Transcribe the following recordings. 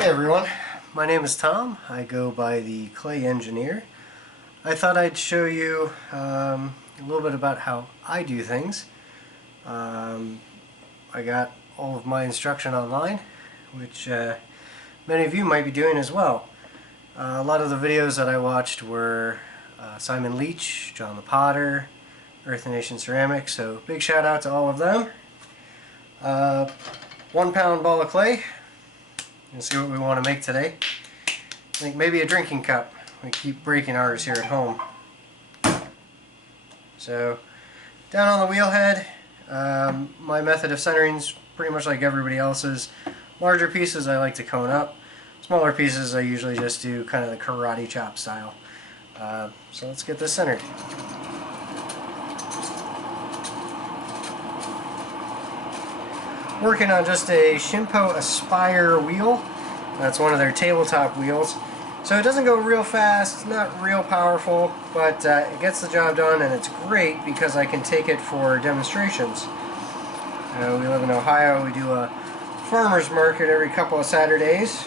Hey everyone, my name is Tom. I go by the Clay Engineer. I thought I'd show you a little bit about how I do things. I got all of my instruction online, which many of you might be doing as well. A lot of the videos that I watched were Simon Leach, John the Potter, Earth Nation Ceramics, so big shout out to all of them. 1 pound ball of clay. And see what we want to make today. I think maybe a drinking cup. We keep breaking ours here at home. So, down on the wheel head, my method of centering is pretty much like everybody else's. Larger pieces I like to cone up. Smaller pieces I usually just do kind of the karate chop style. So let's get this centered. Working on just a Shimpo Aspire wheel. That's one of their tabletop wheels. So it doesn't go real fast, it's not real powerful, but it gets the job done, and it's great because I can take it for demonstrations. We live in Ohio. We do a farmer's market every couple of Saturdays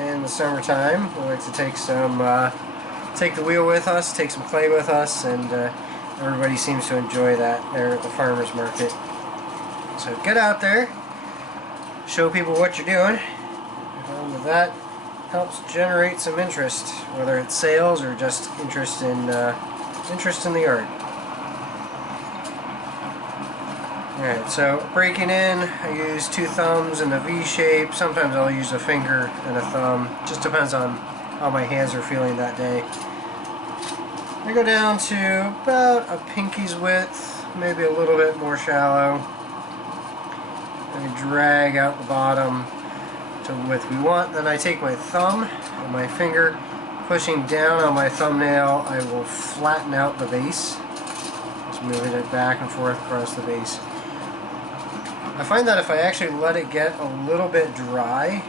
in the summertime. We like to take the wheel with us, take some clay with us, and everybody seems to enjoy that there at the farmer's market. So get out there. Show people what you're doing, and that helps generate some interest, whether it's sales or just interest in the art. Alright, so breaking in, I use 2 thumbs in a V shape. Sometimes I'll use a finger and a thumb. Just depends on how my hands are feeling that day. I go down to about a pinky's width, maybe a little bit more shallow. I drag out the bottom to the width we want. Then I take my thumb and my finger, pushing down on my thumbnail, I will flatten out the base. Just moving it back and forth across the base. I find that if I actually let it get a little bit dry,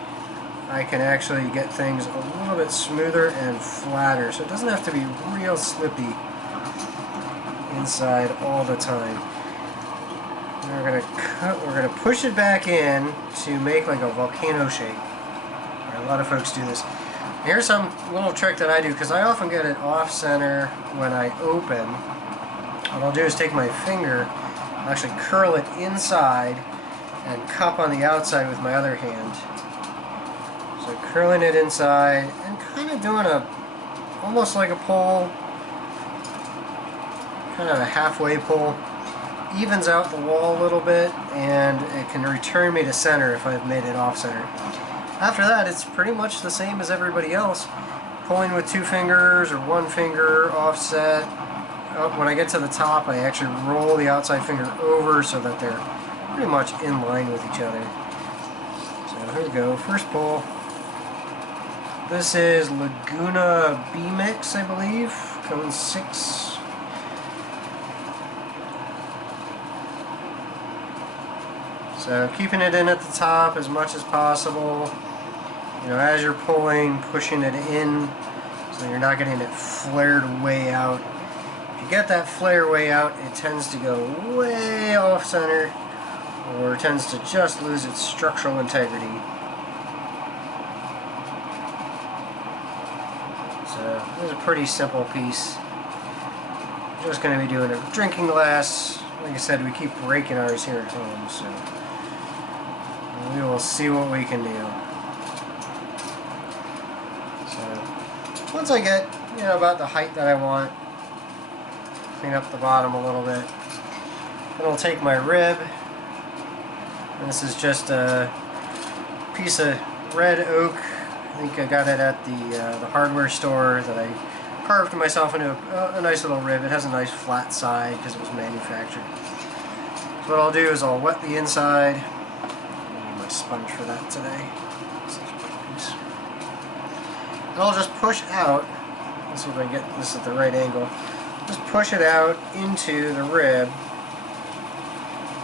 I can actually get things a little bit smoother and flatter. So it doesn't have to be real slippy inside all the time. We're gonna push it back in to make like a volcano shape. A lot of folks do this. Here's some little trick that I do, because I often get it off center when I open. What I'll do is take my finger, actually curl it inside, and cup on the outside with my other hand. So curling it inside and kind of doing almost like a pull, kind of a halfway pull. Evens out the wall a little bit, and it can return me to center if I've made it off center. After that, it's pretty much the same as everybody else. Pulling with 2 fingers or 1 finger offset. When I get to the top, I actually roll the outside finger over so that they're pretty much in line with each other. So here we go, first pull. This is Laguna B-Mix, I believe, cone 6. So keeping it in at the top as much as possible. You know, as you're pulling, pushing it in so you're not getting it flared way out. If you get that flare way out, it tends to go way off center, or tends to just lose its structural integrity. So this is a pretty simple piece. I'm just going to be doing a drinking glass. Like I said, we keep breaking ours here at home, so we will see what we can do. So once I get, about the height that I want, clean up the bottom a little bit, then I'll take my rib. And this is just a piece of red oak. I think I got it at the hardware store that I carved myself into a nice little rib. It has a nice flat side because it was manufactured. So what I'll do is I'll wet the inside. My sponge for that today. And I'll just push out. Let's see if I can get this at the right angle. Just push it out into the rib.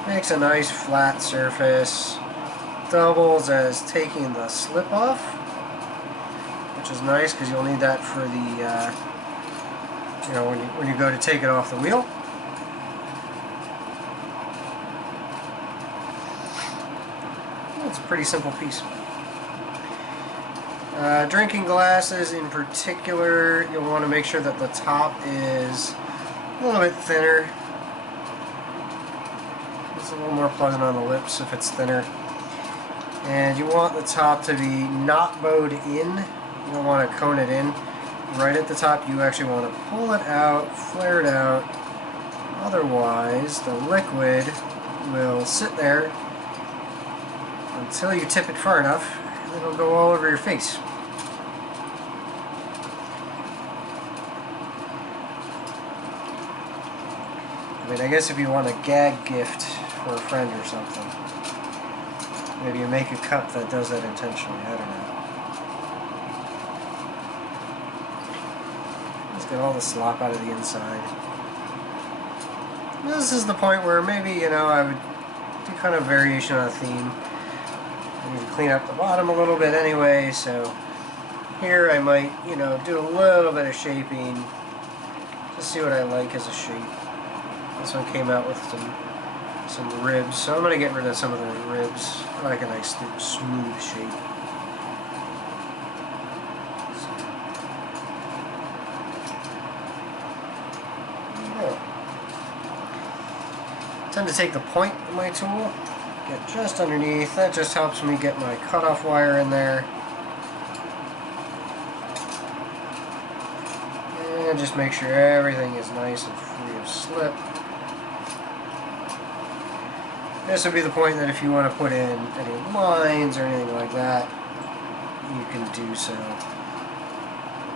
Makes a nice flat surface. Doubles as taking the slip off, which is nice because you'll need that for the when you go to take it off the wheel. It's a pretty simple piece. Drinking glasses in particular, you'll want to make sure that the top is a little bit thinner. It's a little more pleasant on the lips if it's thinner. And you want the top to be not bowed in. You don't want to cone it in right at the top. You actually want to pull it out, flare it out. Otherwise, the liquid will sit there until you tip it far enough, and it'll go all over your face. I mean, I guess if you want a gag gift for a friend or something, maybe you make a cup that does that intentionally. I don't know. Let's get all the slop out of the inside. This is the point where maybe, you know, I would do kind of variation on a theme. I need to clean up the bottom a little bit anyway, so here I might, you know, do a little bit of shaping. Just see what I like as a shape. This one came out with some ribs, so I'm going to get rid of some of those ribs. I like a nice smooth shape. I tend to take the point of my tool, get just underneath. That just helps me get my cutoff wire in there. And just make sure everything is nice and free of slip. This would be the point that if you want to put in any lines or anything like that, you can do so.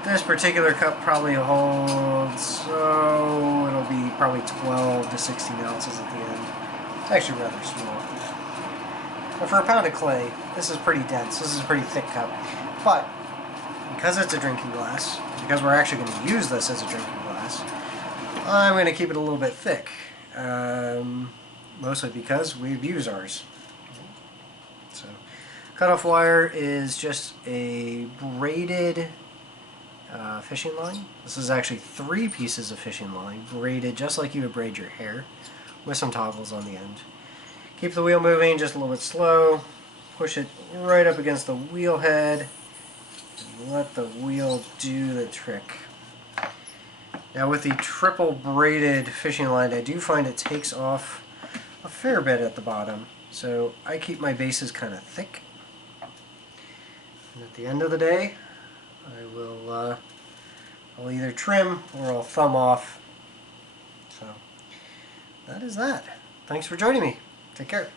This particular cup probably holds, so it'll be probably 12 to 16 ounces at the end. It's actually rather small. But for a pound of clay, this is pretty dense. This is a pretty thick cup. But because it's a drinking glass, because we're actually going to use this as a drinking glass, I'm going to keep it a little bit thick. Mostly because we've used ours. So, cutoff wire is just a braided fishing line. This is actually 3 pieces of fishing line, braided just like you would braid your hair, with some toggles on the end. Keep the wheel moving just a little bit slow. Push it right up against the wheel head, and let the wheel do the trick. Now with the triple braided fishing line, I do find it takes off a fair bit at the bottom, so I keep my bases kind of thick. And at the end of the day, I will I'll either trim or I'll thumb off. So that is that. Thanks for joining me. Take care.